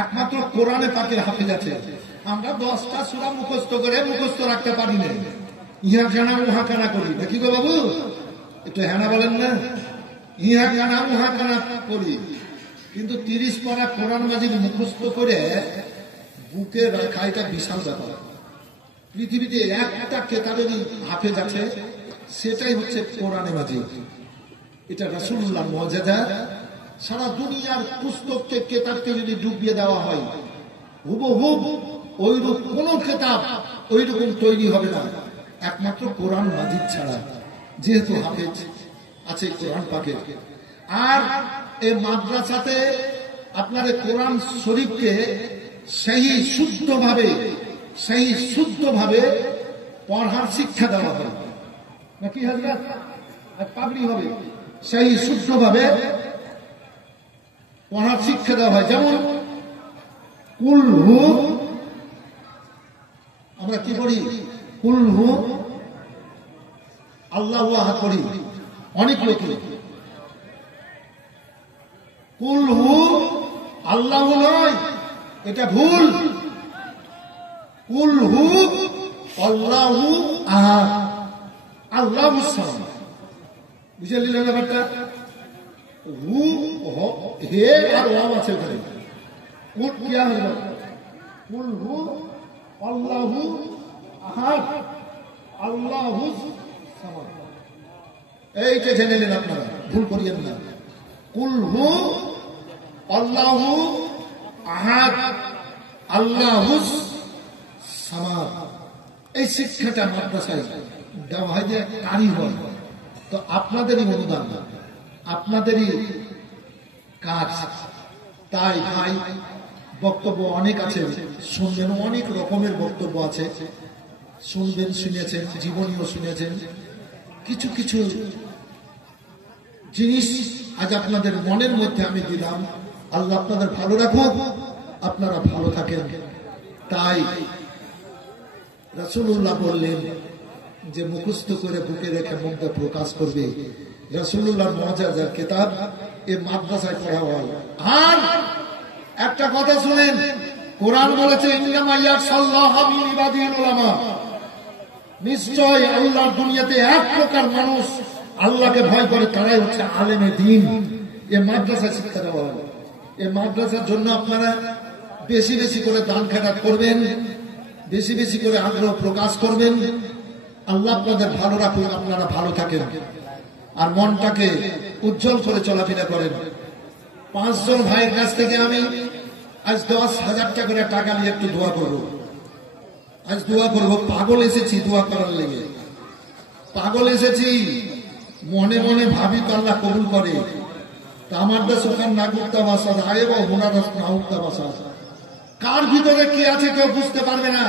একমাত্র কোরআনে পাকের হাফেজ আছে। আমরা 10টা সূরা মুখস্থ করে মুখস্থ রাখতে পারি না, ইহা কানা উহা কানা করি। দেখি গো বাবু, একটু হ্যাঁ বলেন না, ইহা কানা উহা কানা করি। কিন্তু 30 পারা কোরআন মাজিদ মুখস্থ করে বুকে রাখা এটা বিশাল ব্যাপার। পৃথিবীতে একটা কেতাবেরই হাফেজ আছে, সেটাই হচ্ছে কোরআনে মাজিদ। এটা রাসূলুল্লাহর মুআজিজা। সারা দুনিয়ার পুস্তককে কেতাবকে যদি ডুবিয়ে দেওয়া হয়, হুবহুব ওইরূপ কোন কেতাব ওইরকম তৈরি হবে না একমাত্র কোরআন মাজিদ ছাড়া, যেহেতু হাফেজ আছে কোরআন পাকের। আর এই মাদ্রাসাতে আপনাদের কোরআন শরীফকে সেই শুদ্ধভাবে পড়ার শিক্ষা দেওয়া হয় নাকি হযরত? পাগড়ি হবে, সেই শুদ্ধভাবে পড়ার শিক্ষা দেওয়া হয়। যেমন কুল হু, আমরা কি পড়ি? কুল হু আল্লাহু আহাদ পড়ি অনেক লোকে। কুল হু আল্লাহু নয়, এটা ভুল। কুল হু আল্লাহু আহাদ, আল্লাহু সামাদ। বুঝে নিলেন ব্যাপারটা? হু হে আর ওয়াও আছে ওখানে। কুল কি হবে? কুল হু আল্লাহু আহাদ, আল্লাহু সামাদ। এইটা জেনে নিন আপনারা, ভুল করিয়েন না। কুল হু আল্লাহু আহাদ, আল্লাহু সামাদ। এই শিক্ষাটা মাদ্রাসায় দেওয়া হয় যে কারি হয়। তো আপনাদেরই অনুদান, আপনাদেরই কাজ। তাই ভাই, বক্তব্য অনেক আছে, শুনবেন, অনেক রকমের বক্তব্য আছে, শুনবেন, শুনেছেন, জীবনীও শুনেছেন। কিছু কিছু জিনিস আজ আপনাদের মনের মধ্যে আমি দিলাম। আল্লাহ আপনাদের ভালো রাখুক, আপনারা ভালো থাকেন। তাই রাসূলুল্লাহ বললেন যে মুখস্থ করে বুকে রেখে মুখে প্রকাশ করবে। রাসূলুল্লাহর মুআজিজার কিতাব এই মাদ্রাসায় পড়া হয়। আর একটা কথা শুনেন, কোরআন বলেছে ইন্নামা ইয়াখশাল্লাহা মিন ইবাদিল উলামা। নিশ্চয় আল্লাহর দুনিয়াতে এক প্রকার মানুষ আল্লাহকে ভয় করে, তারাই হচ্ছে আলেমে দ্বীন। এই মাদ্রাসায় শিক্ষা দেওয়া হয়। এই মাদ্রাসার জন্য আপনারা বেশি বেশি করে দান খেরাত করবেন, বেশি বেশি করে আগ্রহ প্রকাশ করবেন। আল্লাহ আপনাদের ভালো রাখুন, আপনারা ভালো থাকেন আর মনটাকে উজ্জ্বল করে চলাফেরা করেন। 5 জন ভাইয়ের কাছ থেকে আমি আজ 10,000 টাকা করে টাকা নিয়ে একটু দোয়া করব। আজ দোয়া করব। পাগল এসেছি দোয়া করার লেগে, পাগল এসেছি। মনে মনে ভাবি তো আল্লাহ কবুল করে। তা আমার দেশ ওখান নাগুত্তা বাসা আয় বা হোনাদাস নাগুত্তা বাসা, কার ভিতরে কি আছে কেউ বুঝতে পারবে না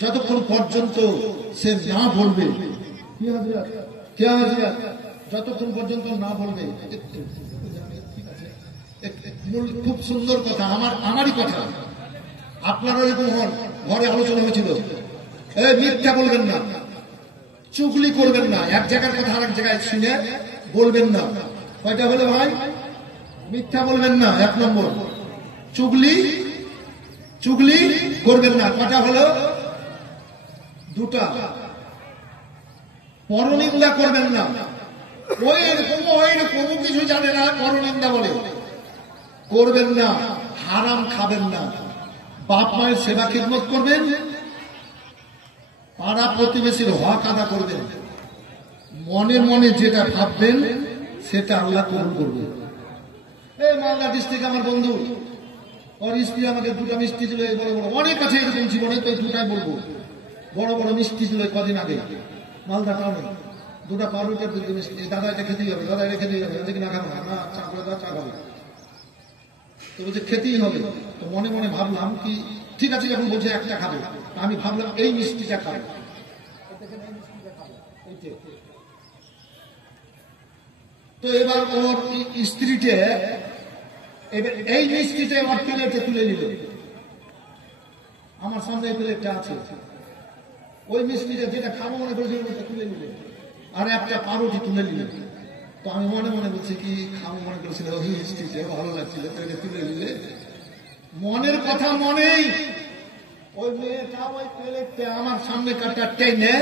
যতক্ষণ পর্যন্ত সে না বলবে। যতক্ষণ পর্যন্ত না বলবে। খুব সুন্দর কথা, আমারই কথা। আপনারা এরকম হন, ঘরে আলোচনা হয়েছিল, মিথ্যা বলবেন না, চুগলি করবেন না, এক জায়গার কথা আরেক জায়গায় শুনে বলবেন না। কয়টা হলো ভাই? মিথ্যা বলবেন না, 1 নম্বর। চুগলি করবেন না, কটা হলো? 2টা। পরনিন্দা করবেন না। ওইরকম কিছু জানে না, পরনিন্দা বলে, করবেন না। হারাম খাবেন না। বাপ মায়ের সেবা খিদমত করবেন, পাড়া প্রতিবেশীর হক আদা করবেন। মনে মনে যেটা ভাববেন সেটা আল্লাহ কবুল করবে। এই মালদা ডিস্ট্রিক্ট আমার বন্ধু, ওর স্ত্রী আমাকে 2টা মিষ্টি দিল। বড় বড় অনেক আছে এরকম জীবনে, তো 2টাই বলবো। বড় বড় মিষ্টি দিল কদিন আগে মালদা টাউনে। 2টা পাউরুটি, 2টা মিষ্টি। দাদা এটা খেতেই হবে, দাদা এটা খেতেই হবে। না খাবো না, চা করে দাও, চা খাবো। তো বলছে খেতেই হবে। তো মনে মনে ভাবলাম কি ঠিক আছে, যখন বলছে একটা খাবে, আমি ভাবলাম এই মিষ্টিটা খাবে। তো এবার ওর স্ত্রীতে এই মিষ্টিটা ওর প্লেটে তুলে নিল। আমার সামনে এই প্লেটটা আছে, ওই মিষ্টিটা যেটা খাবো মনে করেছিল ওটা তুলে নিল, আর একটা পাউরুটি তুলে নিল। তো আমি মনে মনে বলছি কি খাবো মনে করেছিল, ওই মিষ্টিটা ভালো লাগছিল, তুলে নিলে। মনের কথা মনেই ওই মেয়েটা ওই প্লেটটা আমার সামনে কাটা টেনে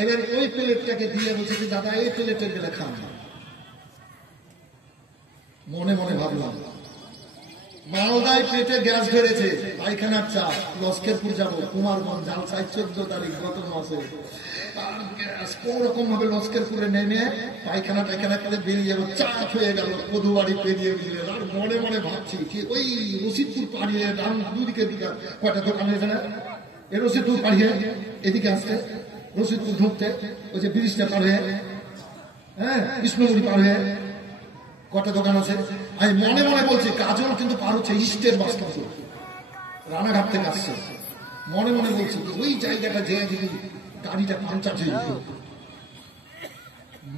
এবার ওই প্লেটটাকে দিয়ে বলছে যে দাদা এই প্লেটের গেলে খান। মনে মনে ভাবলাম মালদায় পেটে গ্যাস বেড়েছে, পায়খানার চাপ, লস্করপুর যাবো, কুমারগঞ্জ জালসায় 14 তারিখ গত মাসে, কোন রকম ভাবে লস্করপুরে নেমে পায়খানা টায়খানা করে বেরিয়ে যাবো, চাপ হয়ে গেল, কদুবাড়ি পেরিয়ে গেলেন। আর মনে মনে ভাবছি কি ওই রশিদপুর পাড়িয়ে ডান দুদিকে দিকে কয়টা দোকান হয়েছে না, এই রশিদপুর পাড়িয়ে এদিকে আসতে রশিদপুর ঢুকতে ওই যে ব্রিজটা পার হয়ে, হ্যাঁ কৃষ্ণগুড়ি পার হয়ে কটা দোকান আছে। আমি মনে মনে বলছি কাজল কিন্তু পার হচ্ছে ইস্টের বাস্তা রানাঘাট থেকে আসছে। মনে মনে বলছি ওই জায়গাটা যে যদি গাড়িটা পাঞ্চার হয়ে যেত,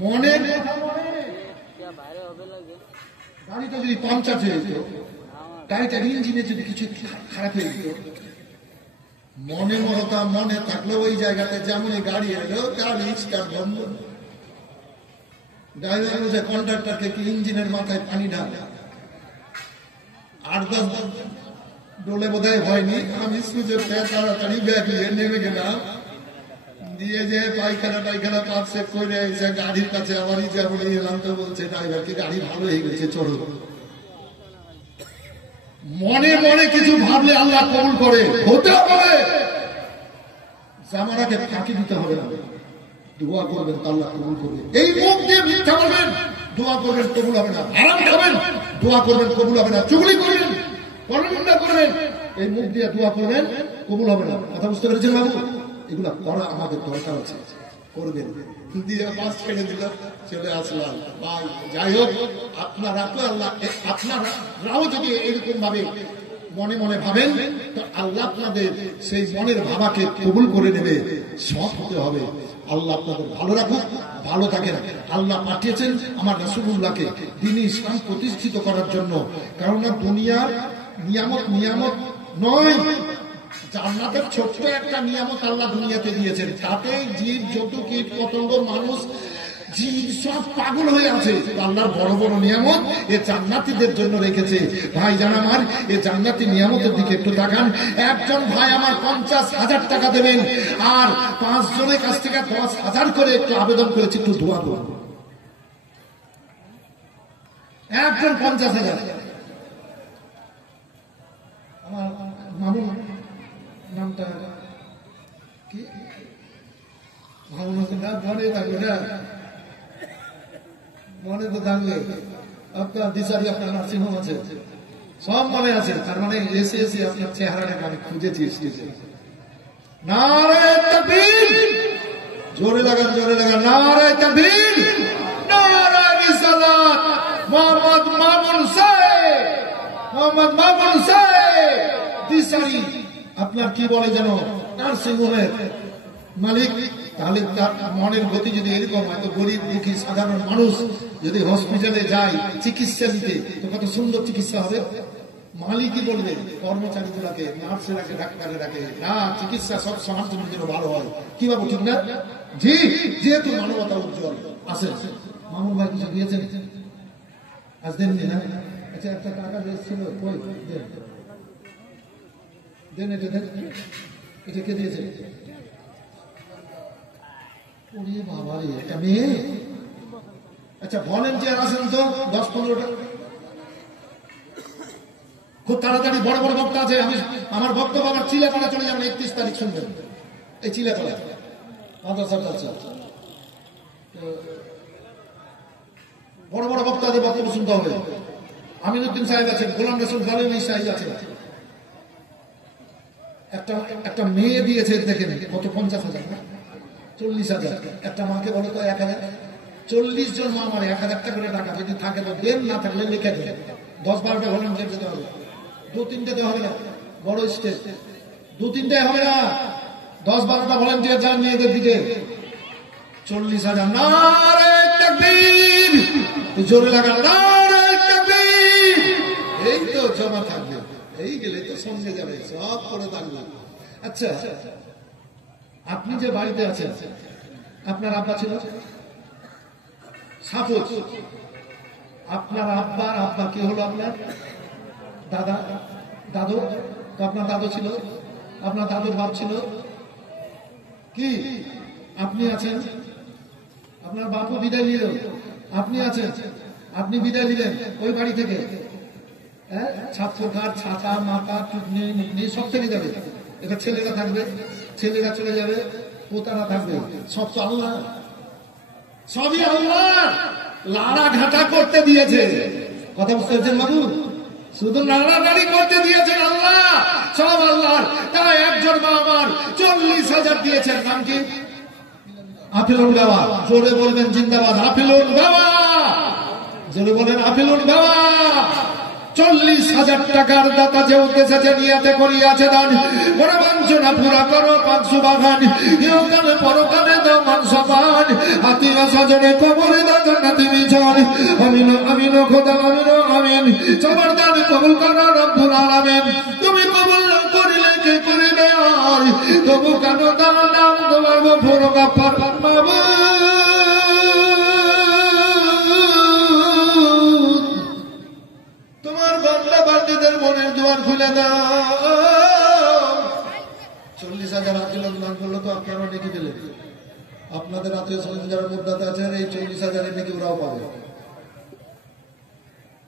মনের গাড়িটা যদি পাঞ্চার হয়ে যেত, গাড়িটার ইঞ্জিনে যদি কিছু খারাপ হয়ে যেত, মনে মরতা মনে থাকলো ওই জায়গাতে যেমন গাড়ি এলো গাড়ি স্টার্ট বন্ধ। ড্রাইভার বলছে কন্ট্রাক্টরকে কি ইঞ্জিনের মাথায় পানি ঢাল, 8-10 ডোলে বোধহয় হয়নি। আমি সুযোগ তাড়াতাড়ি ব্যাগ নিয়ে নেমে গেলাম, দিয়ে যে পায়খানা টাইখানা পাচ্ছে করে এসে গাড়ির কাছে আবার যেমন এলাম তো বলছে ড্রাইভারকে গাড়ি ভালো হয়ে গেছে চড়ো। মনে মনে কিছু ভাবলে আল্লাহ কবুল করে, হতে হবে জামানাকে ফাঁকি দিতে হবে না, দোয়া করবেন আল্লাহ কবুল করবে। এই মুখ দিয়ে মিথ্যা বলবেন, দোয়া করবেন কবুল হবে না। হারাম খাবেন, দোয়া করবেন কবুল হবে না। চুগলি করবেন, পরনিন্দা করবেন, এই মুখ দিয়ে দোয়া করবেন কবুল হবে না। কথা বুঝতে পেরেছেন বাবু? এগুলা করা আমাদের দরকার আছে, করবেন। দিয়ে বাস ছেড়ে দিল, চলে আসলাম। যাই হোক, আপনারা তো আল্লাহ, আপনারাও যদি এরকম ভাবে মনে মনে ভাবেন তো আল্লাহ আপনাদের সেই মনের ভাবাকে কবুল করে নেবে, সৎ হতে হবে। আল্লাহ আপনাদের ভালো রাখুক, ভালো থাকেন। আল্লাহ পাঠিয়েছেন আমার রাসূলুল্লাহকে দ্বীন ইসলাম প্রতিষ্ঠিত করার জন্য। কারণ দুনিয়ার নিয়ামত নয়, জান্নাতের ছোট্ট একটা নিয়ামত আল্লাহ দুনিয়াতে দিয়েছেন, তাতে জীব যত কীট পতঙ্গ মানুষ জীব সব পাগল হয়ে আছে। আল্লাহর বড় বড় নিয়ামত এ জান্নাতীদের জন্য রেখেছে। ভাই জান আমার, এ জান্নাতি নিয়ামতের দিকে একটু তাকান। একজন ভাই আমার 50,000 টাকা দেবেন, আর 5 জনের কাছ থেকে 10,000 করে একটু আবেদন করেছে, একটু দোয়া করুন। একজন 50,000। আমার মামুন নামটা কি, মামুন না মনে থাকবে না, মনে তো থাকলে আপনার দিশারি, আপনার নার্সিংহোম আছে, সব মনে আছে। তার মানে এসে এসে আপনার চেহারাটাকে আমি খুঁজেছি স্টেজে। নারে তাকবীর, জোরে লাগান, জোরে লাগান। নারে তাকবীর, নারে রিসালাত। মোহাম্মদ মামুন সাহেব, মোহাম্মদ মামুন সাহেব দিশারি, আপনার কি বলে যেন নার্সিংহোমের মালিক। তাহলে তার মনের গতি যদি এরকম হয়, তো গরিব দুঃখী সাধারণ মানুষ যদি হসপিটালে যায় চিকিৎসা নিতে, তো কত সুন্দর চিকিৎসা হবে। মালিকই বলবে কর্মচারীগুলাকে, নার্সেরাকে, ডাক্তারেরাকে, না চিকিৎসা সব সমাজের জন্য ভালো হয়। কি বাবু ঠিক না? জি, যেহেতু মানবতা উজ্জ্বল। আসেন মামুন ভাই, কিছু দিয়েছেন আজ দেননি না? আচ্ছা, একটা টাকা দিয়েছিল, কই দেন, এটা দেন, এটা কে দিয়েছে? বাবা রে, এটা মেয়ে। আচ্ছা, ভলেন্টিয়ার আছেন তো 10-15টা? খুব তাড়াতাড়ি, বড় বড় বক্তা আছে। আমি আমার বক্তব্য আবার চিলাপাড়া চলে যাবেন, 31 তারিখ শুনবেন। এই চিলাপাড়া বড় বড় বক্তাদের বক্তব্য শুনতে হবে। আমিনুদ্দিন সাহেব আছেন, গোলাম রসুল গালিনী সাহেব আছেন। একটা মেয়ে দিয়েছে, দেখেন কত, 50,000 না 40,000। একটা মাকে বলো তো 1,000। 40 জন মা মারে 1,000 টাকা করে টাকা, যদি থাকে তো দেন, না থাকলে লিখে দেন। 10-12টা ভলেন্টিয়ার যেতে হবে, 2-3টাতে হবে না, বড় স্টেজ 2-3টায় হবে না, 10-12টা ভলেন্টিয়ার যান মেয়েদের দিকে। 40,000। নারে তাকবীর, জোরে লাগা, নারে তাকবীর। এই তো জমা থাকবে, এই গেলে তো সঙ্গে যাবে, সব করে থাকবে। আচ্ছা, আপনি যে বাড়িতে আছেন, আপনার আব্বা ছিল, সাপোজ আপনার আব্বার আব্বা কে হলো? আপনার দাদা। দাদু তো আপনার দাদু ছিল, আপনার দাদুর বাপ ছিল কি? আপনি আছেন, আপনার বাপও বিদায় নিল, আপনি আছেন, আপনি বিদায় দিলেন ওই বাড়ি থেকে। হ্যাঁ, ছাত্রকার ছাতা মাতা টুকনি মুকনি সব থেকে যাবে। এটা ছেলেরা থাকবে, ছেলেরা চলে যাবে, পোতারা থাকবে, সব তো আল্লাহ, সবই আল্লাহ। লাড়া ঘাটা করতে দিয়েছে, কথা বুঝতে পারছেন বাবু? শুধু নাড়ানাড়ি করতে দিয়েছেন আল্লাহ, সব আল্লাহ। তারা একজন মা আমার 40,000 দিয়েছেন। নাম কি? আফিলুন বাবা। জোরে বলবেন জিন্দাবাদ আফিলুন বাবা, জোরে বলেন আফিলুন বাবা। 40,000 টাকার দাতা যে উদ্দেশ্যে নিয়াতে করিয়াছে দান, বড় বাঞ্ছনা পুরা করো 500 বাগান, ইহকালে পরকালে দাও মান সম্মান, আত্মীয় স্বজনে কবরে দাও জান্নাতি বিছান। আমিন আমিন খোদা আমিন আমিন। সবার দান কবুল করো রব্বুল আলামিন। তুমি কবুল না করিলে কে করিবে আর? তবু কেন তার নাম তোমার গফুর গাফফার মাবুদ। তোমার বান্দা বান্দীদের মনের দুয়ার খুলে দাও। 40,000 আকিলন দান করলো তো আপনারা নেকি দিলেন। আপনাদের আত্মীয় স্বজন যারা মুদ্দাতে আছেন, এই 40,000 নাকি ওরাও পাবে।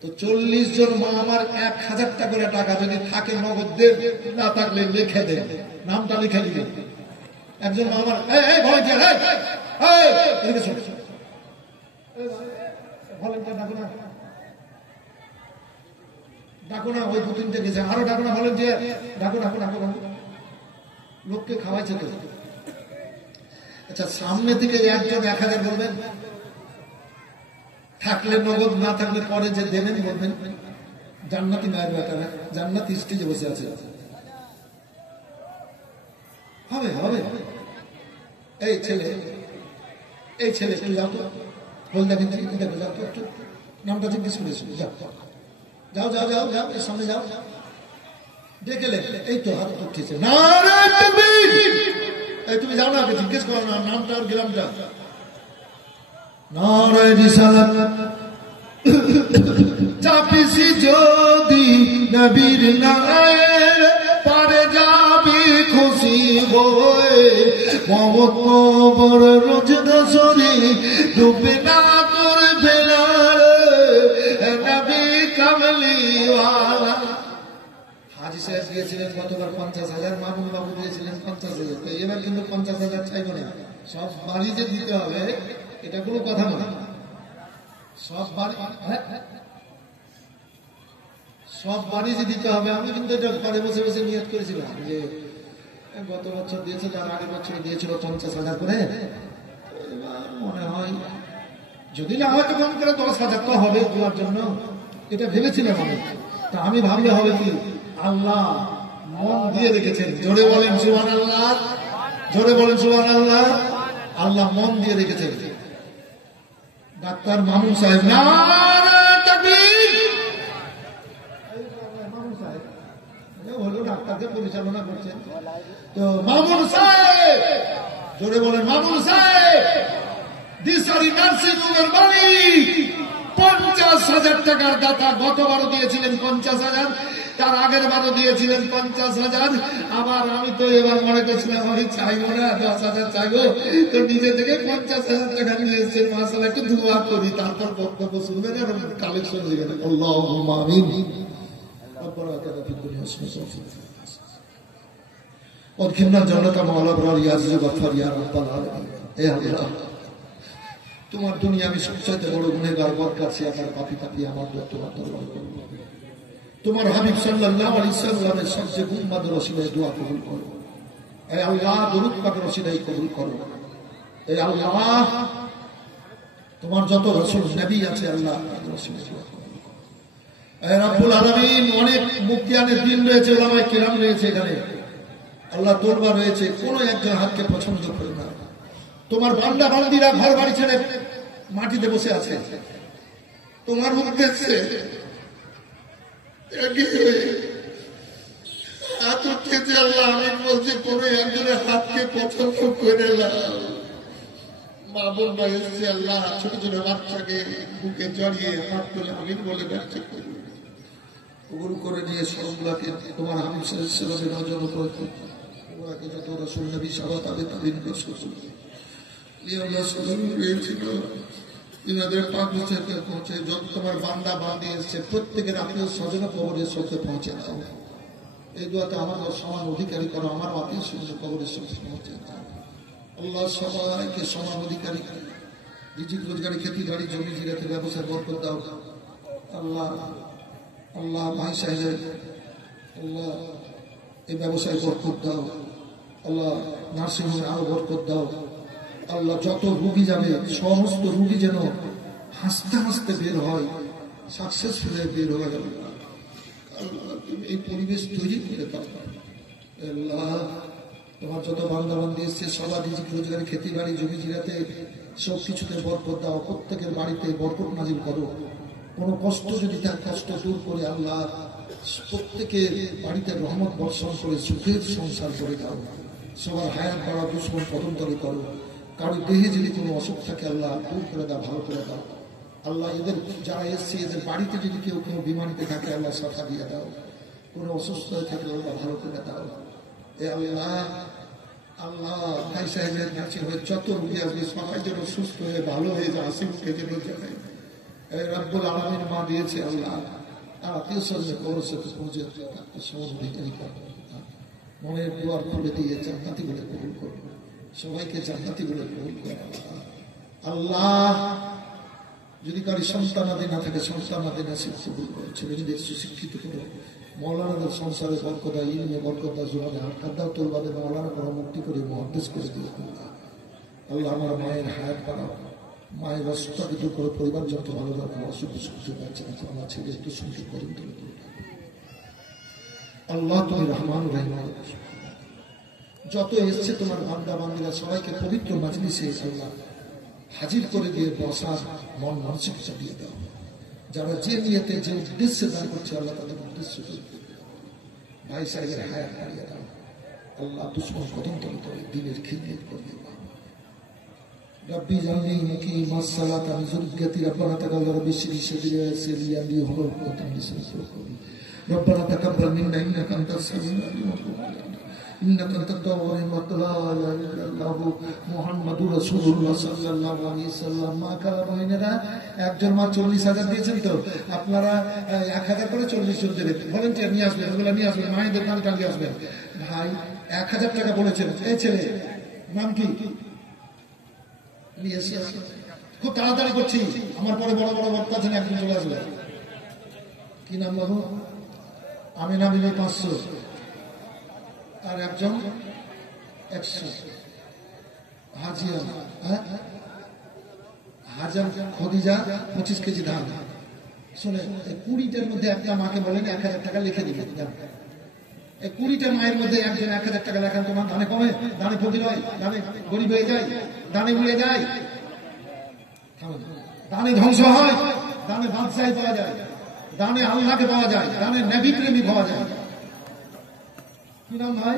তো 40 জন মা আমার 1,000 টাকা করে টাকা যদি থাকে নগদ দেন, না থাকলে লিখে দেন, নামটা লিখে দিবেন। একজন মা আমার ভলেন্টিয়ার, ভলেন্টিয়ার ডাকো না, ডাকো না, ওই 2-3টে গেছে, আরো ডাকো না ভলেন্টিয়ার, ডাকো ডাকো ডাকো ডাকো, লোককে খাওয়াইছে তো। আচ্ছা, সামনে থেকে একজন 1,000 বলবেন, থাকলে নগদ, না থাকলে পরে যে দেবেন বলবেন। জান্নাতি মায়ের বেটারা, জান্নাতি স্টেজে বসে আছে, হবে হবে। এই ছেলে, এই ছেলে তুই যাও তো, বল দেখেন দেখো, যাও তো একটু, নামটা জিজ্ঞেস করে যাও যাও যাও যাও যাও, এর সামনে যাও, দেখলে এই তো হাত উঠেছে। এই তুমি যাও না, জিজ্ঞেস করো না নামটা আর গ্রামটা। নারায়ে রিসালাত চাপিসি যদি নবীর নায়ের, পারে যাবি খুশি হয়ে মমত বড় রোজ দশরে, ডুবে না তোর বেলার নবী কামলিওয়ালা। হাজি সাহেব দিয়েছিলেন গতবার 50,000, মামুন বাবু দিয়েছিলেন 50,000। এবার কিন্তু 50,000 চাইব না, সব বাড়ি যে দিতে হবে এটা কোনো কথা না। সব বাড়ি, সব বাড়ি যে দিতে হবে। আমি কিন্তু এটা ঘরে বসে বসে নিয়ত করেছিলাম যে গত বছর দিয়েছে, তার আগের বছর দিয়েছিল 50,000 করে। এবার মনে হয় যদি না হয় তো কম করে 10,000 তো হবে দেওয়ার জন্য, এটা ভেবেছিলাম আমি। তা আমি ভাবলে হবে কি, আল্লাহ মন দিয়ে রেখেছেন। জোরে বলেন সুবহানাল্লাহ, জোরে বলেন সুবহানাল্লাহ। আল্লাহ মন দিয়ে রেখেছেন। ডাক্তার মামুন সাহেব, নারায়ে তাকবীর, মামুন সাহেব হলো ডাক্তারকে পরিচালনা করছেন। তো মামুন সাহেব, জোরে বলেন মামুন সাহেব, দিশারি নার্সিং হোমের মালিক, 50,000 টাকার দাতা। গতবারও দিয়েছিলেন 50,000, তার আগের বারও দিয়েছিলেন 50,000। আবার আমি তো এবার মনে করছিলাম আমি চাইবো না, 10,000 চাইবো, তো নিজে থেকে 50,000 টাকা নিয়ে এসেছেন। মাশাআল্লাহ, একটু দোয়া করি, তারপর বক্তব্য শুনবেন আর কালেকশন দিবেন। আল্লাহুম্মা আমিন। রব্বানা আতিনা ফিদ দুনিয়া হাসানাতাও ওয়াদখিলনা জান্নাতা মা'আল আবরার ইয়া আজিজ গফফার ইয়া রাব্বাল আলামিন। হে আল্লাহ, তোমার দুনিয়া আমি সবচেয়ে বড় গুনাহগার, বদকার, আমার পাপী পাপী, আমার তোমার দরবারে করব। তোমার হাবিব সাল্লাল্লাহু আলাইহি ওয়াসাল্লামের সবচেয়ে উম্মতের ওসিলায় দোয়া কবুল করো। হে আল্লাহ, দরুদ পাকের ওসিলায় কবুল করো। হে আল্লাহ, তোমার যত রাসূল নবী আছে আল্লাহ তাদের ওসিলায় দোয়া কবুল করো। হে রব্বুল আলামিন, অনেক মুক্তিয়ানের দিন রয়েছে, ওলামায়ে কিরাম রয়েছে এখানে, আল্লাহ দরবার রয়েছে, কোনো একজন হাতকে পছন্দ করে না। তোমার বান্দা বান্দীরা ঘর বাড়ি ছেড়ে মাটিতে বসে আছে, তোমার উদ্দেশ্যে হাত উঠেছে। আল্লাহ, আমি বলছি কোন একজনের হাতকে পছন্দ করে না। মা বোনরা এসছে, আল্লাহ ছোট ছোট বাচ্চাকে বুকে জড়িয়ে হাত তুলে আমিন বলে ব্যবসা করবে। কবুল করে নিয়ে সবগুলাকে তোমার হাবিব সাল্লাল্লাহু আলাইহি ওয়াসাল্লামের নজর করে ওরাকে যত রাসূল নবী সাহাবা তাবেঈন রাসূল ইয়া রাসূল পেয়েছিল ইনাদের পাক থেকে পৌঁছে যত তোমার বান্দা বান্দী এসেছে প্রত্যেকের আত্মীয় স্বজন কবরের সাথে পৌঁছে দাও। এই দোয়াতে আমার সমান অধিকারী করো, আমার আত্মীয় স্বজন কবরের সাথে পৌঁছে দাও। আল্লাহ সবাইকে সমান অধিকারী রিজিক রোজগারি খেতি বাড়ি জমি জিরাতে ব্যবসায় বরকত দাও। আল্লাহ আল্লাহ ভাই সাহেব আল্লাহ এই ব্যবসায় বরকত দাও। আল্লাহ নার্সিংহোমে আরো বরকত দাও। আল্লাহ যত রুগী যাবে সমস্ত রুগী যেন হাসতে হাসতে বের হয়, সাকসেসফুল হয়ে বের হয়ে গেল। আল্লাহ তুমি এই পরিবেশ তৈরি করে দাও। আল্লাহ তোমার যত বান্দাবান্দি এসছে সবার রিজিক রোজগারি খেতি বাড়ি জমি জিরাতে সব কিছুতে বরকত দাও। প্রত্যেকের বাড়িতে বরকত নাজিল করো। কোনো কষ্ট যদি তার কষ্ট দূর করে আল্লাহ প্রত্যেকের বাড়িতে রহমত বর্ষণ করে সুখের সংসার করে দাও। সবার হায়াত বাড়া দুশ্মন পতনতলে করো। কারো দেহে যদি কোনো অসুখ থাকে আল্লাহ দূর করে দাও, ভালো করে দাও। আল্লাহ এদের যারা এসছে এদের বাড়িতে যদি কেউ কোনো বিমারিতে থাকে আল্লাহ সাফা দিয়ে দাও। কোনো অসুস্থ হয়ে থাকলে আল্লাহ ভালো করে দাও। এ আল্লাহ আল্লাহ ভাই সাহেবের নাচি হয়ে যত রুগী আসবে সবাই যেন সুস্থ হয়ে ভালো হয়ে যায়, হাসি মুখে যেন যায়। রব্বুল আলামিন মা দিয়েছে আল্লাহ আত্মীয় স্বজনের কবর সাথে পৌঁছে সহযোগিতারি করো। মনের দুয়ার খুলে দিয়ে জান্নাতি বলে কবুল করো। সবাইকে জান্নাতি বলে কবুল করো। আল্লাহ যদি কারি সন্তানাদি না থাকে সন্তানাদি নাসিব কবুল করো। ছেলেমেয়েদের সুশিক্ষিত করো। মৌলানাদের সংসারে বরকত, ইলমে বরকত, জোরানে হাত দাও। তোলবাদের মৌলানা করা মুক্তি করে মুহাদ্দিস করে দিও। আল্লাহ আমার মায়ের হায়াত বাড়াও, মায়ের অসুস্থতাকে দূর করে পরিবার যত ভালো রাখো। অসুখ সুখে পাচ্ছে না আমার ছেলে একটু সুখী করুন তুলে আল্লাহ তুমি রহমান রহমান। যত এসছে তোমার বান্দা বান্দিরা সবাইকে পবিত্র মাজলিসে আল্লাহ হাজির করে দিয়ে বসার মন মানসিকতা দিয়ে দাও। যারা যে নিয়তে যে উদ্দেশ্যে দান করছে আল্লাহ তাদের উদ্দেশ্য ভাই সাহেবের হায়াত বাড়িয়ে দাও। আল্লাহ দুশ্মন কদম তলে তলে দিনের খিদমত করিয়ে দাও। ربي جعلني مقيم الصلاة من ذريتي ربنا تقبل ربي شديد سريا لي هو وتم ربنا تقبل منا إنك أنت السميع العليم إنك أنت التواب الرحيم لا إله إلا الله محمد رسول الله صلى الله عليه وسلم মা কারা বহিনেরা একজন মা 40,000 দিয়েছেন তো আপনারা 1,000 করে 40 জন দেবেন। ভলান্টিয়ার নিয়ে আসবেন, ওগুলো নিয়ে আসবেন, মায়েদের নাম টানিয়ে আসবেন। ভাই 1,000 টাকা বলেছেন। এই ছেলে নাম কি? খুব তাড়াতাড়ি করছি, আমার পরে বড় বড় বক্তা আছেন, একজন চলে আসবে। কি নাম বাবু? আমি নাম 500 আর একজন 100। হাজিয়া হাজার খদিজা 25 কেজি ধান। শুনে 20টার মধ্যে একটা মাকে বলেন 1,000 টাকা লিখে দিবেন। এই 20টা মায়ের মধ্যে একজন 1,000 টাকা লেখান। তোমার দানে কমে, দানে ফকির হয়, দানে গরিব হয়ে যায়, দানে উড়ে যায়, দানে ধ্বংস হয়, দানে বাদশাহী পাওয়া যায়, দানে আল্লাহকে পাওয়া যায়, দানে নবী প্রেমী পাওয়া যায়। কি নাম ভাই?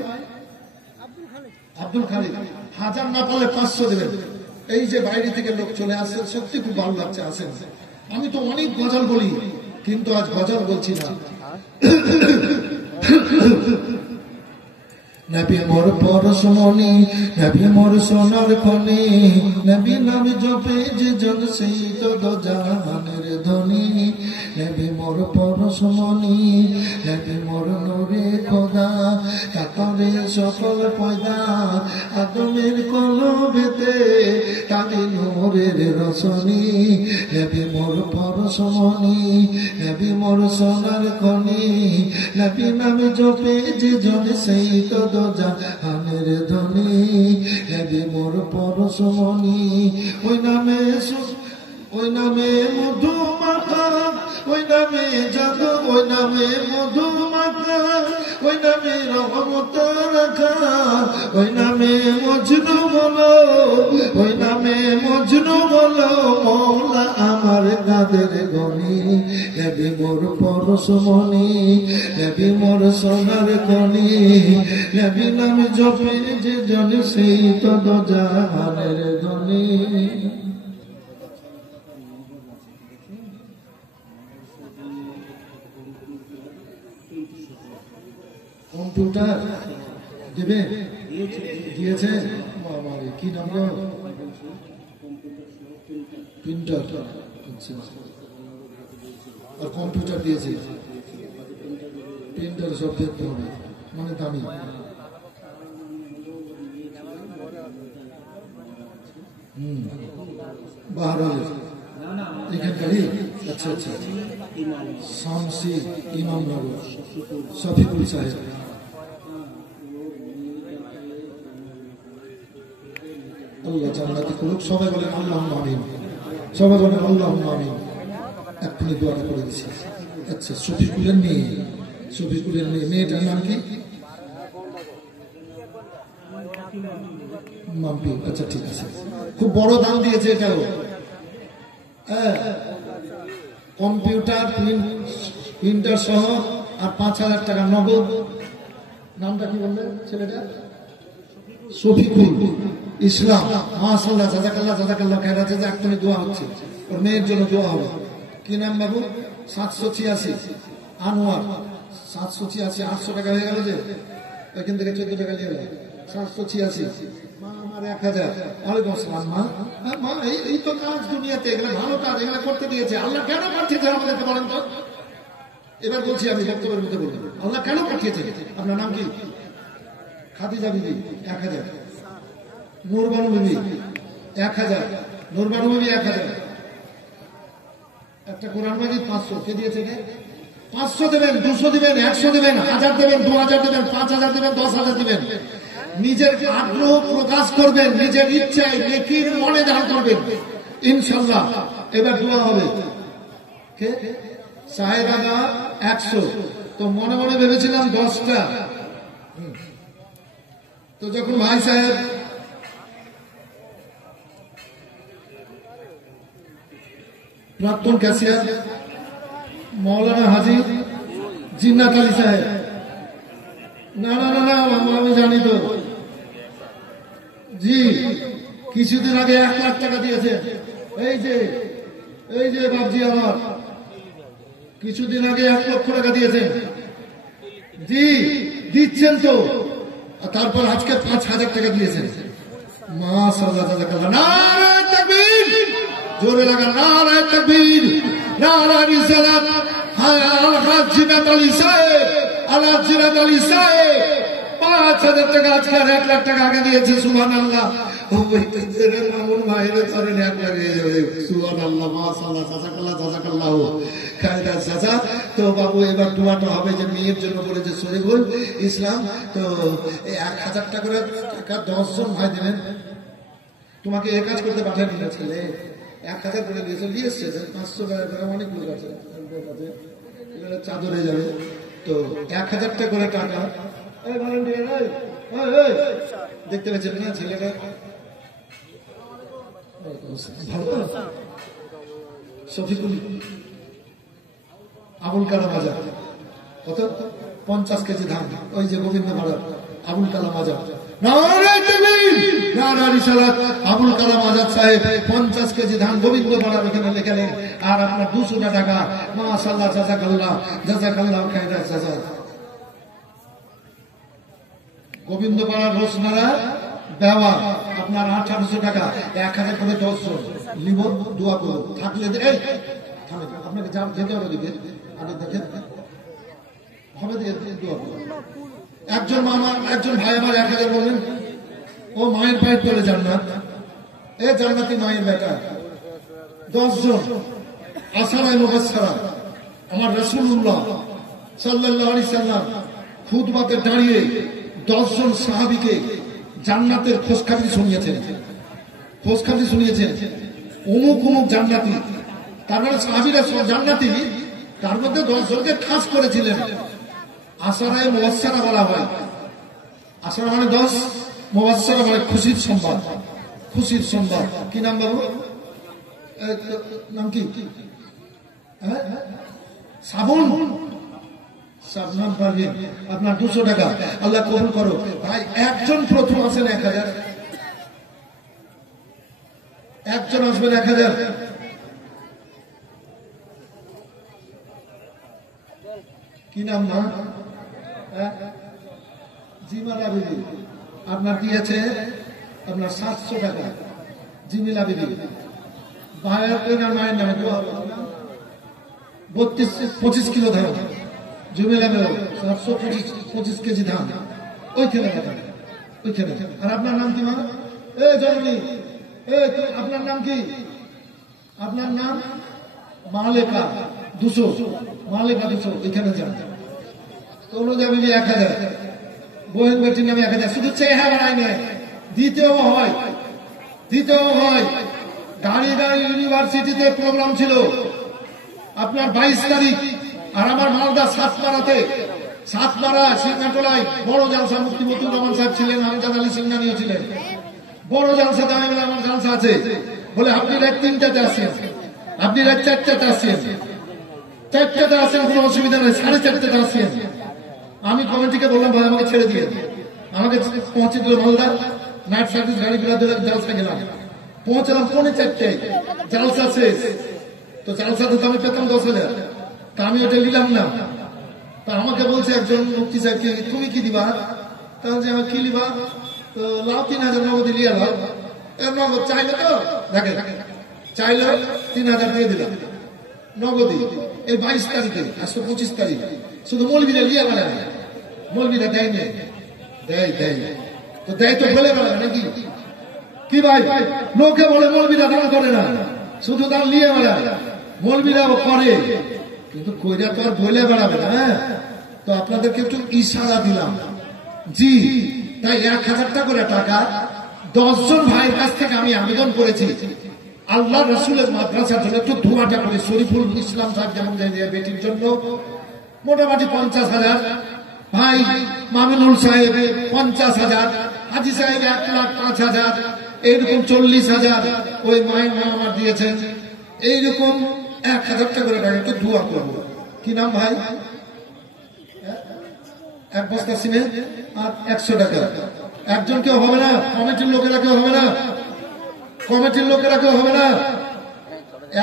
আব্দুল খালিদ। 1000 না পারলে 500 দেবেন। এই যে বাইরে থেকে লোক চলে আসছে, সত্যি খুব ভালো লাগছে। আসেন, আমি তো অনেক গজল বলি কিন্তু আজ গজল বলছি না। নবী মোর পরশমণি, নবী মোর সোনার খনি, নবী নাম জপে যে জন সেই তো জাহানের ধ্বনি। নবী মোর পরশমণি, নবী মোর নূরে খোদা, কাতরে সকল পয়দা, আদমের কলবেতে তাকে নূরের রসনি। নবী মোর পরশমণি, নবী মোর সোনার খনি, নবী নাম জপে যে জন সেই তো জাহানের ধ্বনি। নবী মোর পরশমণি, ওই নামে মধু মাখা, ওই নামে জাদু, ওই নামে মধু মাখা, ওই নামে রহমত রাখা, ওই নামে মজনু বলো, ওই নামে মজনু বলো মৌলা আমার কাদের গনি। নবী মোর পরশমণি, নবী মোর সোনার খনি, নবী নাম জপে যে জন সেই তো জাহানের ধ্বনি। কম্পিউটার দেবে দিয়েছে কি নাম গো প্রিন্টার আর কম্পিউটার দিয়েছে প্রিন্টার সব দেখতে হবে মানে দামি বাহার এখানকারই আচ্ছা আচ্ছা শামসি ইমামনগর শফিকুল সাহেব আল্লাহ জান্নাতি করুক সবাই বলেন আল্লাহুম্মা আমিন সবাই বলেন আল্লাহুম্মা আমিন এক্ষুনি দোয়াটা করে দিচ্ছি আচ্ছা শফিকুলের মেয়ে মেয়েটার নাম কি মাম্পি আচ্ছা ঠিক আছে খুব বড় দাম দিয়েছে এটাও হ্যাঁ কম্পিউটার প্রিন্টার সহ আর 5,000 টাকা নগদ নামটা কি বললেন ছেলেটা শফিকুল ইসলাম মাশাআল্লাহ জাযাকাল্লাহ খায়র আছে যে এক্ষুনি দোয়া হচ্ছে ওর মেয়ের জন্য দোয়া হবে কি নাম বাবু 786 আনোয়ার 786 800 টাকা হয়ে গেল যে এখান থেকে 14 টাকা নিয়ে গেল 786 মা আমার 1000 ওয়ালাইকুম আসসালাম মা এই তো কাজ দুনিয়াতে এগুলো ভালো কাজ এগুলো করতে দিয়েছে আল্লাহ কেন পাঠিয়েছে আমাদেরকে বলেন তো এবার বলছি আমি বক্তব্যের মধ্যে বলবো আল্লাহ কেন পাঠিয়েছে আপনার নাম কি খাদিজা বিবি 1000 নূরবানু বিবি 1000 নূরবানু বিবি 1000 একটা কোরআন মাজিদ 500 কে দিয়েছে কে 500 দেবেন 200 দেবেন 100 দেবেন 1000 দেবেন 2000 দেবেন 5000 দেবেন 10,000 দেবেন নিজের আগ্রহ প্রকাশ করবেন নিজের ইচ্ছায় নেকির মনে ধারণ করবেন ইনশাআল্লাহ এবার দোয়া হবে কে সাহেব আগা 100 তো মনে মনে ভেবেছিলাম 10টা তো যখন ভাই সাহেব প্রাক্তন ক্যাশিয়ার মৌলানা হাজি জিন্নাত আলী সাহেব না আমি জানি তো জি কিছুদিন আগে 1 লাখ টাকা দিয়েছে এই যে বাবজি আমার কিছুদিন আগে 1 লক্ষ টাকা দিয়েছেন জি দিচ্ছেন তো আর তারপর আজকে 5,000 টাকা দিয়েছেন মাশাআল্লাহ জাযাকাল্লাহ নারায়ে তাকবীর জোরে লাগা নারায়ে তাকবীর নারায়ে রিসালাত আলহাজ জিনাত আলী সাহেব আলহাজ জিনাত আলী সাহেব 5,000 টাকা আজকে 1 লাখ টাকা আগে দিয়েছে সুবহানাল্লাহ মামুন ভাইরে করেন 1 লাখ সুবহানাল্লাহ মাশাআল্লাহ জাযাকাল্লাহ খায়রা চাচা তো বাবু এবার দোয়াটা হবে যে মেয়ের জন্য বলেছে শরীফুল ইসলাম তো 1,000 টাকা করে টাকা 10 জন ভাই দিলেন তোমাকে এই কাজ করতে পাঠায়নি না ছেলে 1,000 করে দিয়েছে 500 টাকা করে অনেক লোক আছে চাদরে যাবে তো 1,000 টাকা করে টাকা দেখতে পাচ্ছেন না ছেলেটা ভালো শফিকুল আবুল কালাম আজাদ কত 50 কেজি ধান ওই যে গোবিন্দ মারার আবুল কালাম আজাদ আবুল কালাম আজাদ সাহেব 50 কেজি ধান গোবিন্দ পাড়ার ওখানে লেখালেন আর আপনার 200 টাকা মাশাআল্লাহ জাযাকাল্লাহ খায়রা চাচা গোবিন্দ পাড়ার রোজনারা দেওয়া আপনার 1800 টাকা 1,000 করে 10 জন লিব দোয়া করো থাকলে আপনাকে যেতে হবে দিকে আগে দেখেন হবে দোয়া করো একজন ভাই আমার 1,000 বললেন ও মায়ের পায়ের তলে জান্নাত জান্নাতি মায়ের বেটা 10 জন আশারায়ে মুবাশশারা আমার রাসূলুল্লাহ সাল্লাল্লাহু আলাইহি সাল্লাম খুতবাতে দাঁড়িয়ে 10 জন সাহাবীকে জান্নাতের খোঁজখবর শুনিয়েছেন অমুক জান্নাতি তার মানে সাহাবীরা সব জান্নাতি তার মধ্যে 10 জনকে খাস করেছিলেন আশারায়ে মুবাশশারা বলা হয় আশারা মানে 10 মুবাশশারা মানে খুশির সংবাদ কি নাম বাবু নাম কি শাবনাম পারভীন আপনার 200 টাকা আল্লাহ কবুল করো ভাই একজন প্রথম আছেন 1,000 একজন আসবেন 1,000 কি নাম না জিমালা বিবি আপনার দিয়েছে আপনার 700 টাকা। জিমিলা বিবি ভাইয়ের মায়ের নামে 25 কিলো ধান। জিমিলা বিবি 725 কেজি ধান ওইখানে টাকা ওইখানে। আর আপনার নাম কি মা? জননী আপনার নাম কি? আপনার নাম মালেকা 200 মালেকা 200 ওইখানে যান। কোনো যাবে 1000 বোন বেটির নামে 1000 শুধু চেহারা বাড়ায় নেয়। দ্বিতীয় হয় গাড়ি ইউনিভার্সিটিতে প্রোগ্রাম ছিল আপনার 22 তারিখ। আর আমার মালদা সাতপাড়া সিংহাটোলায় বড় জালসা মুফতি মতিউর রহমান সাহেব ছিলেন, আমজাদ আলী সিংহানিও ছিলেন। বড় জালসা দামে বলে আমার জালসা আছে বলে আপনি রাত 3টাতে আসেন, আপনি রাত 4টাতে আসেন, 4টাতে আসেন কোনো অসুবিধা নেই, 4:30টাতে আসেন। আমি কমিটিকে বললাম ভাই আমাকে ছেড়ে দিয়ে, আমাকে পৌঁছে দিল মালদা নাইট সার্ভিস গাড়ি ফেরা ধরে জালসা গেলাম। পৌঁছালাম 3:45 জালসা শেষ। তো জালসাতে তো আমি পেতাম 10,000, তা আমি ওটা নিলাম না। তা আমাকে বলছে একজন মুফতি সাহেবকে তুমি কি দিবা? তাহলে যে আমি কি লিবা? তো লাভ 3,000 নগদ লিয়া লাভ নগদ চাইলে তো দেখে চাইলে 3,000 দিয়ে দিলাম নগদই। এই 22 তারিখে আজ তো 25 তারিখ। শুধু মৌলবীরা লিয়া বেড়ায়, মৌলবীরা দেয় নেই, দেয় তো দেয় তো বলে বেড়ায় নাকি কি ভাই? লোকে বলে মৌলবীরা দান করে না, শুধু দান লিয়ে বেড়ায়। মৌলবীরাও করে কিন্তু কইরা তো আর বলে বেড়াবে না। হ্যাঁ, তো আপনাদেরকে একটু ইশারা দিলাম জি। তাই 1000 করে টাকা 10 জন ভাইয়ের কাছ থেকে আমি আবেদন করেছি আল্লাহ রসুলের মাদ্রাসার জন্য একটু ধোয়াটা করে। শরীফুল ইসলাম সাহেব যেমন বেটির জন্য মোটামুটি 50,000, ভাই মামিনুল সাহেব 50,000, হাজি সাহেব 1,05,000, এইরকম 40,000 ওই মায়ের মা আমার দিয়েছেন। এইরকম 1000 টাকা করে টাকা একটু ধোয়া করবো। কি নাম ভাই? এক বস্তা সিমেন্ট আর 100 টাকা। একজন কেউ হবে না, কমিটির লোকেরা কেউ হবে না, কমিটির লোকেরা কেউ হবে না।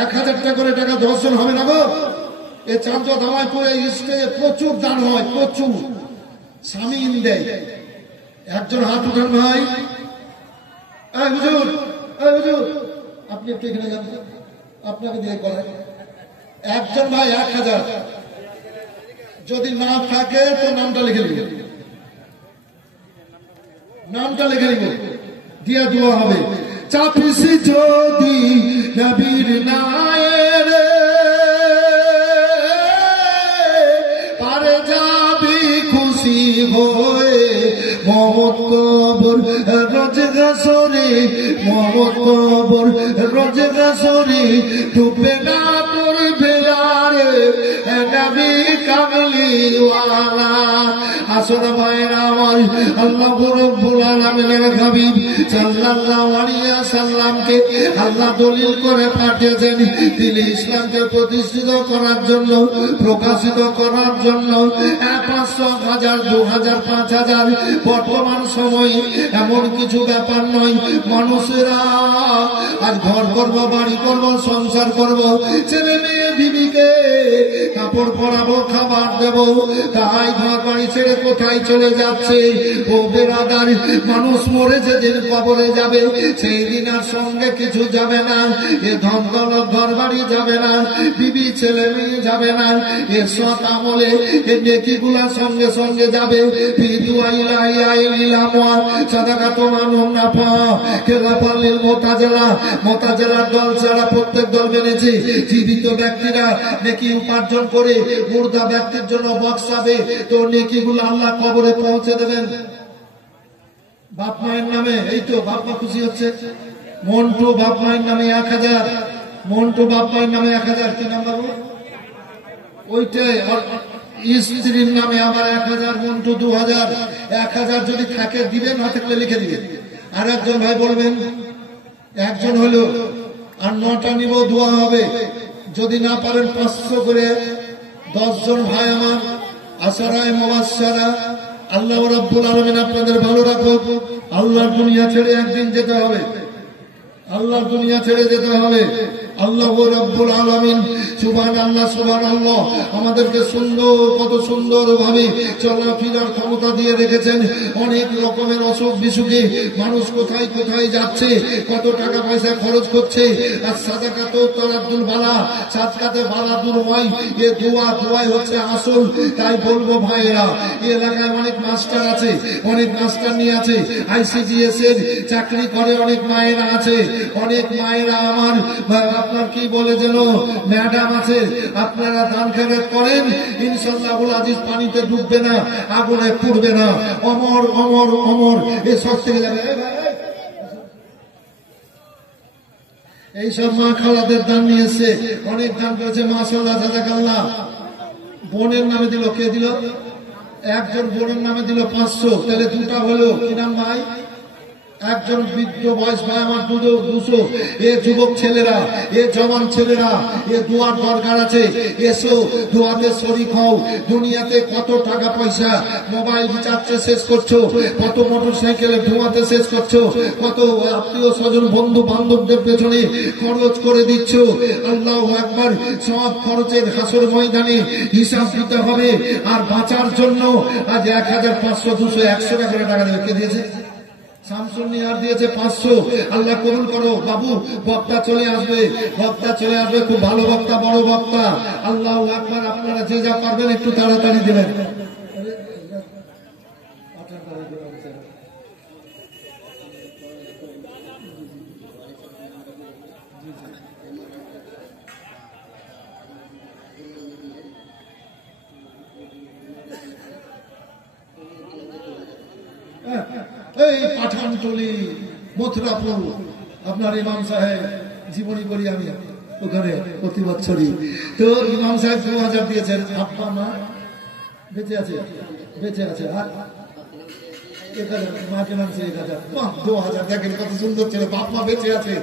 1000 টাকা করে টাকা 10 জন হবে না গো। এই চাঁদ দামাইপুরে স্টেজে প্রচুর দান হয়, প্রচুর স্বামী দেয়। একজন হাত উঠান ভাই। হুজুর আপনি একটু এখানে যান, আপনাকে দিয়ে করে একজন ভাই 1000। যদি না থাকে তো নামটা লিখে নিব, নামটা লিখে নিব, দিয়া দোয়া হবে। চাপিস যদি নবীর নায়ের পারে যাবি খুশি হয়ে মোহাম্মদ কবর রোজে গাছরে, মোহাম্মদ কবর রোজে গাছরে ডুবে না তোর ভেলারে নবী কামলিওয়ালা। আসলে ভাইরা আমার আল্লাহ রাব্বুল আলামিনের হাবিব সাল্লাল্লাহু আলাইহি ওয়াসাল্লামকে আল্লাহ দলিল করে পাঠিয়েছেন তিনি ইসলামকে প্রতিষ্ঠিত করার জন্য, প্রকাশিত করার জন্য। 500, 1000, 2000, 5000 বর্তমান সময়ে এমন কিছু ব্যাপার নয়। মানুষেরা আজ ঘর করবো, বাড়ি করবো, সংসার করবো, ছেলে মেয়ে বিবিকে কাপড় পরাবো, খাবার দেবো, তাই ঘর বাড়ি ছেড়ে কোথায় চলে যাচ্ছে? ও বেরাদার, মানুষ মরে যেদিন কবরে যাবে সেই দিন আর সঙ্গে কিছু যাবে না। এ ধন দৌলত ঘর বাড়ি যাবে না, বিবি ছেলে মেয়ে যাবে না। এর সৎ আমলে এর নেকিগুলা সঙ্গে সঙ্গে যাবে। মোতাজেলার দল ছাড়া প্রত্যেক দল মেনেছে জীবিত ব্যক্তিরা নেকি উপার্জন করে মুর্দা ব্যক্তির জন্য বক্সাবে, তো নেকিগুলো আল্লাহ কবরে পৌঁছে দেবেন। বাপ মায়ের নামে এই তো বাপ মা খুশি হচ্ছে। মন্টু বাপ মায়ের নামে 1000, মন্টু বাপ মায়ের নামে 1000। কি নাম বাবু? ওইটাই। স্ত্রীর নামে আবার 1000, মন্টু 2000। 1000 যদি থাকে দিবে, না থাকলে লিখে দিবে। আর একজন ভাই বলবেন একজন হলো আর 9টা নিব, দোয়া হবে। যদি না পারেন 500 করে 10 জন ভাই আমার আশারায় মুবাশশারা। আল্লাহ রাব্বুল আলামিন আপনাদের ভালো রাখুক। আল্লাহর দুনিয়া ছেড়ে একদিন যেতে হবে, আল্লাহর দুনিয়া ছেড়ে যেতে হবে। আল্লাহ রাব্বুল আলামিন সুবহানাল্লাহ সুবহানাল্লাহ আমাদেরকে সুন্দর কত সুন্দর ভাবে চলাফেরার ক্ষমতা দিয়ে রেখেছেন। অনেক রকমের অসুখ বিসুখে মানুষ কোথায় কোথায় যাচ্ছে, কত টাকা পয়সা খরচ করছে। আর সাদাকা তো তারাদুল বালা, সাদকাতে বালা দূর হয়, এ দোয়াই হচ্ছে আসল। তাই বলবো ভাইরা, এই এলাকায় অনেক মাস্টার আছে, অনেক মাস্টার নিয়ে আছে, ICDS এর চাকরি করে অনেক মায়েরা আছে, অনেক মায়েরা আমার আপনার কি বলে যেন ম্যাডাম আছে। আপনারা দান খেরাত করেন, ইনশাআল্লাহ আজিজ পানিতে ডুববে না, আগুনে পুড়বে না, অমর অমর অমর এ সব থেকে যাবে। এইসব মা খালাদের দান নিয়েছে, অনেক দান করেছে, মাশাআল্লাহ জাযাকাল্লাহ। বোনের নামে দিল, কে দিল? একজন বোনের নামে দিল 500, তাহলে দুটা হলো। কি নাম ভাই? একজন বৃদ্ধ বয়স ভাই আমার 200। এ যুবক ছেলেরা, এ জওয়ান ছেলেরা, এ দোয়ার দরকার আছে, এসো দোয়াতে শরীক হও। দুনিয়াতে কত টাকা পয়সা মোবাইল রিচার্জে শেষ করছো, কত মোটরসাইকেলে ধোঁয়াতে শেষ করছো, কত আত্মীয় স্বজন বন্ধু বান্ধবদের পেছনে খরচ করে দিচ্ছ। আল্লাহু আকবার। সব খরচের হাসর ময়দানে হিসাব দিতে হবে। আর বাঁচার জন্য আজ 1500 200 100 করে টাকা দেবে। কে দিয়েছে? শামসুন নিয়ার দিয়েছে 500। আল্লাহ কবুল করো বাবু। বক্তা চলে আসবে, বক্তা চলে আসবে, খুব ভালো বক্তা, বড় বক্তা। আল্লাহু আকবার। আপনারা যে যা পারবেন একটু তাড়াতাড়ি দেবেন। এই পাঠানটলি মথুরাপুর আপনার ইমাম সাহেব জীবনী করি আমি ওখানে প্রতি বছরই। তো ইমাম সাহেব 2000 দিয়েছেন। আব্বা মা বেঁচে আছে, বেঁচে আছে। আর 1000 মাকে নামছে 1000, 2000। দেখেন কত সুন্দর ছিল, বাপ মা বেঁচে আছে।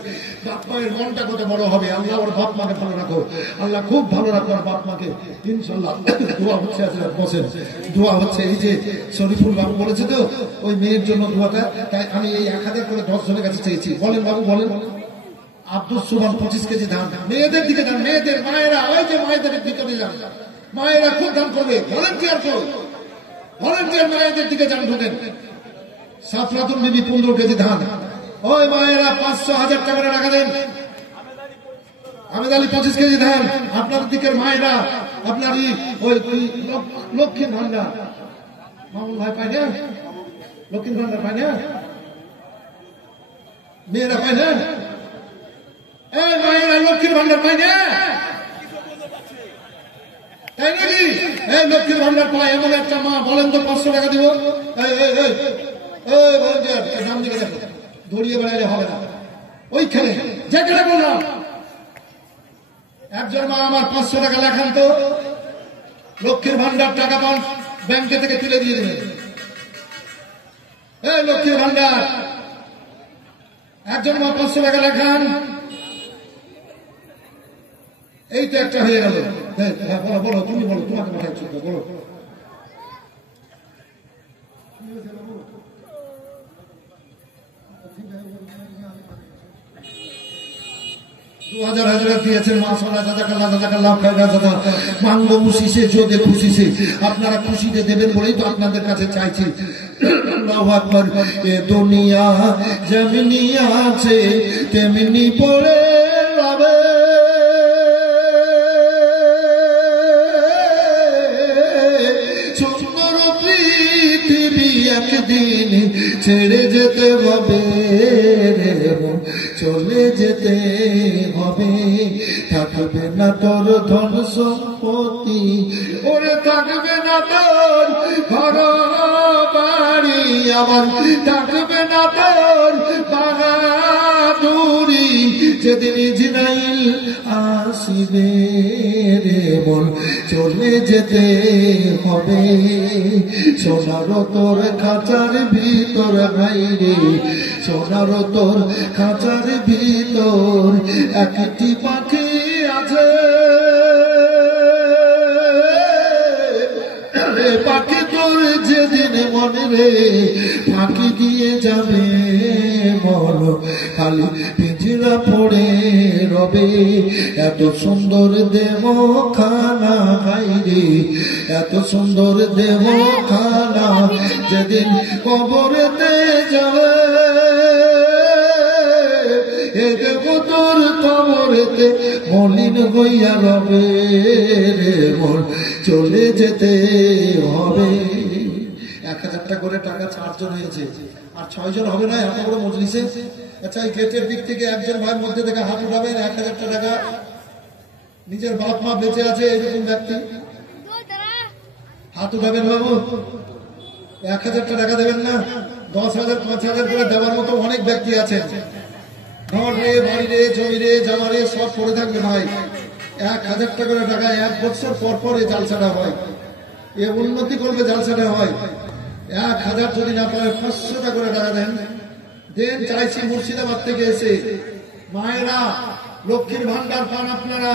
বাপ মায়ের মনটা কত বড় হবে। আল্লাহ ওর বাপ মাকে ভালো রাখো, আল্লাহ খুব ভালো রাখো ওর বাপ মাকে ইনশাল্লাহ। দোয়া হচ্ছে, আছে বসেন, দোয়া হচ্ছে। এই যে শরীফুল বাবু বলেছে তো ওই মেয়ের জন্য দোয়াটা, তাই আমি এই 1000 করে 10 জনের কাছে চেয়েছি। বলেন বাবু বলেন। আব্দুল সুবহান 25 কেজি ধান মেয়েদের দিকে দান, মেয়েদের মায়েরা, ওই যে মায়েদের ভিতরে যান, মায়েরা খুব দান করবে। ভলেন্টিয়ার করো, ভলেন্টিয়ার মায়েদের দিকে যান, ঢুকেন। সাফরাতুল বিবি 15 কেজি ধান। ওই মায়েরা 500 1000 টাকা টাকা দেন। আমেদ আলী 25 কেজি ধান। আপনার দিকের মায়েরা, আপনারই ওই লক্ষ্মীর ভান্ডার, মামুন ভাই পায় না? লক্ষ্মীর ভান্ডার পায় না? মেয়েরা পায় না? এই মায়েরা লক্ষ্মীর ভান্ডার পায় না? তাই নাকি? এই লক্ষ্মীর ভান্ডার পায় এমন একটা মা, বলেন তো 500 টাকা দিব। নাম দিকে দেখো, দড়িয়ে বেড়াইলে হবে না। ওইখানে যেখানে বললাম একজন মা আমার 500 টাকা লেখান তো, লক্ষ্মীর ভান্ডার টাকা পান, ব্যাংকে থেকে তুলে দিয়ে দেবে। এই লক্ষ্মীর ভান্ডার একজন মা 500 টাকা লেখান। এই তো একটা হয়ে গেল। বলো বলো, তুমি বলো, তোমাকে পাঠাচ্ছি, বলো। 2000 দিয়েছেন। মাশাআল্লাহ, জাযাকাল্লাহ, জাযাকাল্লাহ খায়রা জাযা। মাঙ্গো মুশিসে জোদে খুশিসে, আপনারা খুশিতে দেবেন বলেই তো আপনাদের কাছে চাইছি। আল্লাহু আকবার। এ দুনিয়া যেমনি আছে তেমনি পড়ে যাবে, সুন্দর পৃথিবী একদিন ছেড়ে যেতে হবে, চলে যেতে হবে। থাকবে না তোর ধন সম্পত্তি, ওরে থাকবে না তোর ঘর বাড়ি, আবার থাকবে না তোর বাহাদুরি, যেদিন জিনাইল আসিবে রে মন, চলে যেতে হবে। সোনার তোর খাঁচার ভিতর বাইরে, সোনার তোর খাঁচার ভিতর একটি পাখি আছে, পাখি তোর যেদিন মনে রে ফাঁকি দিয়ে যাবে মন খালি পিঞ্জিরা পড়ে রবে এত সুন্দর দেহ খানা খাইরে এত সুন্দর দেহ খানা যেদিন কবরেতে যাবে এ দেব তোর কবরেতে মলিন হইয়া রবে রে মন চলে যেতে হবে। 1000 করে টাকা 4 জন হয়েছে আর 6 জন হবে না এত বড় মজলিসে। আচ্ছা এই গেটের দিক থেকে একজন ভাই মধ্যে থেকে হাত উঠাবেন 1000 টাকা নিজের বাপ মা বেঁচে আছে এরকম ব্যক্তি হাত উঠাবেন বাবু। 1000 টাকা দেবেন না 10,000 5,000 করে দেওয়ার মতো অনেক ব্যক্তি আছেন। ঘর রে বাড়ি রে জমি রে জামা রে সব পড়ে থাকবে ভাই। 1000 করে টাকা 1 বছর পর পর এই জালসাটা হয়, এ উন্নতি করবে জালসাটা হয়। 1000 যদি না পারে 500 করে টাকা দেন দেন। চাইছি মুর্শিদাবাদ থেকে এসে মায়েরা লক্ষ্মীর ভান্ডার পান আপনারা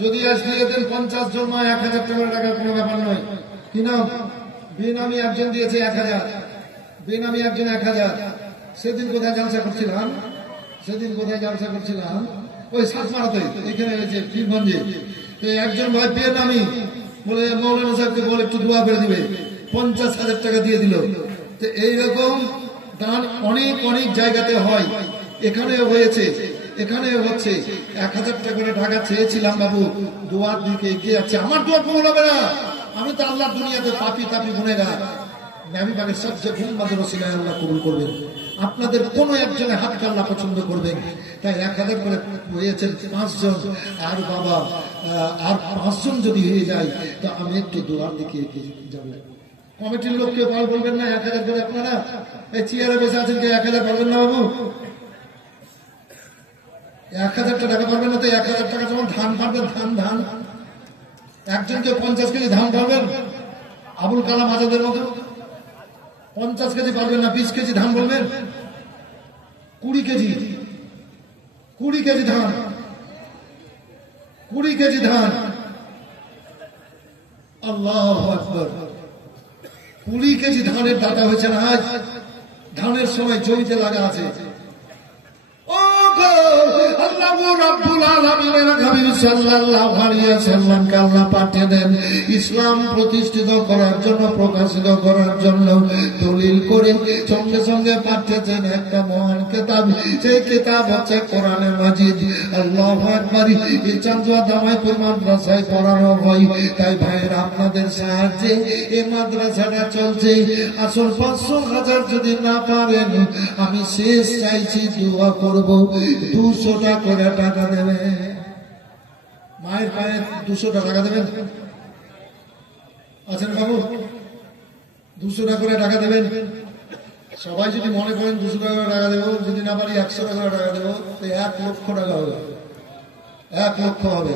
যদি আজ দিয়ে দেন 50 জন মা 1000 টাকা কোনো ব্যাপার নয়। কি নাম বেনামি একজন দিয়েছে 1000, বেনামি একজন 1000। সেদিন কোথায় জালসা করছিলাম, সেদিন কোথায় জালসা করছিলাম ওই সাতমারাতে এখানে হয়েছে পীরগঞ্জে। তো একজন ভাই বেনামি বলে মৌলানা সাহেবকে বলে একটু দোয়া করে দিবে 50,000 টাকা দিয়ে দিল। তো এইরকম দান অনেক অনেক জায়গাতে হয়, এখানেও হয়েছে এখানেও হচ্ছে। 1000 করে টাকা চেয়েছিলাম বাবু, দোয়ার দিকে এগিয়ে যাচ্ছে। আমার দোয়া কবুল হবে না, আমি তো আল্লাহ দুনিয়াতে পাপি তাপি গুনেগার। নবী পাকের সবচেয়ে গুণবাদের ওসিলায় আল্লাহ কবুল করবেন। আপনাদের কোন একজনের হাতকে আল্লাহ পছন্দ করবেন। তাই 1000 করে হয়েছেন 5 জন আর বাবা আর 5 জন যদি হয়ে যায় তো আমি একটু দোয়ার দিকে এগিয়ে যাবো। কমিটির লোককে বলবেন না 1000 করে আপনারা এই চেয়ারে বসে আছেন কে 1000 পারবেন না বাবু? 1000 টাকা পারবেন না তো 1000 টাকা যখন ধান পারবেন ধান একজনকে 50 কেজি ধান পারবেন আবুল কালাম আজাদের মতো। 50 কেজি পারবেন না, 20 কেজি ধান বলবেন, 20 কেজি ধান, 20 কেজি ধান। আল্লাহু আকবার। 20 কেজি ধানের দাতা হয়েছে না আজ। ধানের সময় জমিতে লাগা আছে। ইসলাম প্রতিষ্ঠিত করার জন্য প্রকাশিত করার জন্য দলিল করে সঙ্গে সঙ্গে পাঠিয়েছেন একটা মহান কিতাব। সেই কিতাব হচ্ছে কোরআনে মাজিদ। আল্লাহু আকবার। এই চান্দুয়া দামাইপুর মাদ্রাসায় পড়ানো হয়। তাই ভাইয়েরা আপনাদের সাহায্যে এই মাদ্রাসাটা চলছে। আসল 500,000 যদি না পারেন আমি শেষ চাইছি দোয়া করব 200 করে টাকা দেবে। মায়ের পায়ে 200 টাকা দেবেন আছেন বাবু? 200 করে টাকা দেবেন। সবাই যদি মনে করেন 200 করে টাকা দেবো, যদি না পারি 100 করে টাকা দেবো, তো 1 লক্ষ টাকা হবে। 1 লক্ষ হবে।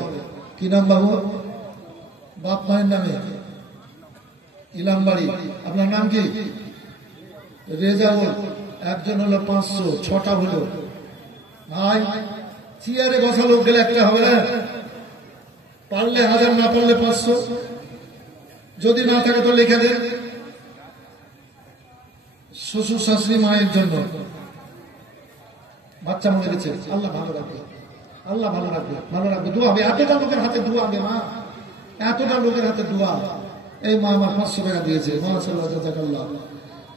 কি নাম বাবু? বাপ মায়ের নামে ইলামবাড়ি। আপনার নাম কি? রেজাউল। একজন হলো 500, 6টা হলো ভাই। চেয়ারে বসা লোক গেলে একটা হবে না, পারলে 1000 না পারলে 500। যদি না থাকে তো লিখে দেন। শ্বশুর শাশুড়ি মায়ের জন্য বাচ্চা মরে গেছে, আল্লাহ ভালো রাখবে, আল্লাহ ভালো রাখবে, ভালো রাখবে। দোয়া হবে, এতটা লোকের হাতে দোয়া হবে মা, এতটা লোকের হাতে দোয়া। এই মা আমার 500 টাকা দিয়েছে, মাশাআল্লাহ জাযাকাল্লাহ।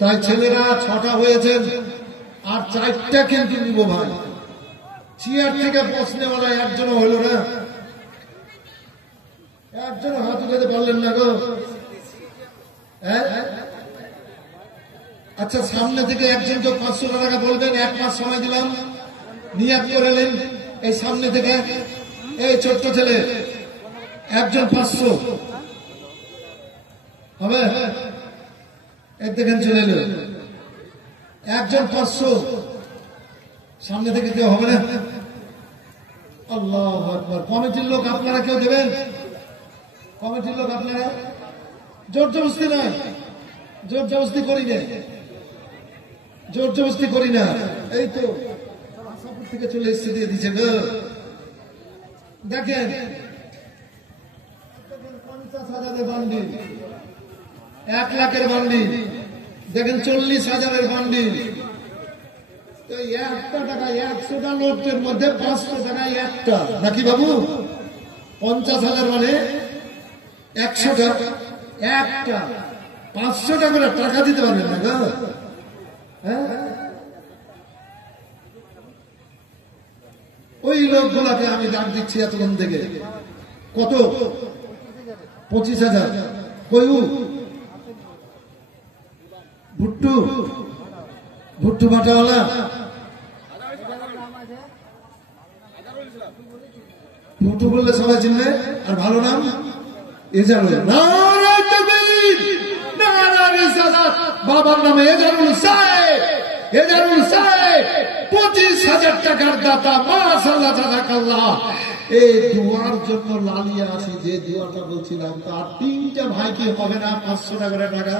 তাই ছেলেরা 6টা হয়েছেন আর 4টা কিন্তু নিব ভাই। চেয়ার থেকে বসনেওয়ালা একজনও হলো না, একজন হাত উঠাতে পারলেন না গো। আচ্ছা সামনে থেকে একজন তো 500 টাকা বলবেন, 1 মাস সময় দিলাম, নিয়াত করেলেন। এই সামনে থেকে এই ছোট্ট ছেলে একজন 500 হবে, এই দেখেন চলে এলো একজন 500। সামনে থেকে কেউ হবে না? আল্লাহু আকবার। কমিটির লোক আপনারা কেউ দেবেন? কমিটির লোক আপনারা? জোর জবরদস্তি নয়, জোর জবরদস্তি করি না, জোর জবরদস্তি করি না। এই তো আশাপুর থেকে চলে এসে দিয়ে দিচ্ছে গো। দেখেন 50,000 বান্ডিল, 1 লাখের বান্ডিল, দেখেন 40,000-এর বান্ডিল, একটা টাকা 100টা নোটের মধ্যে 500 টাকায় একটা, নাকি বাবু? 50,000 মানে 100টা, একটা 500 টাকা করে টাকা দিতে পারবেন না গো? হ্যাঁ, ওই লোকগুলাকে আমি ডাক দিচ্ছি এতক্ষণ থেকে। কত? 25,000। কই ভুট্টু, ভুট্টু বাটাওয়ালা, ভুট্টু বললে সবাই চিনবে। আর ভালো নাম এজারুল। বাবার নামে এজারুল সাহেব, এজারুল সাহেব 25,000 টাকার দাতা। মাশাআল্লাহ, জাযাকাল্লাহ। এই দুয়ার জন্য লালিয়ে আছে, যে দুয়াটা বলছিলাম, তার 3টা ভাই কি হবে না 500 টাকা করে টাকা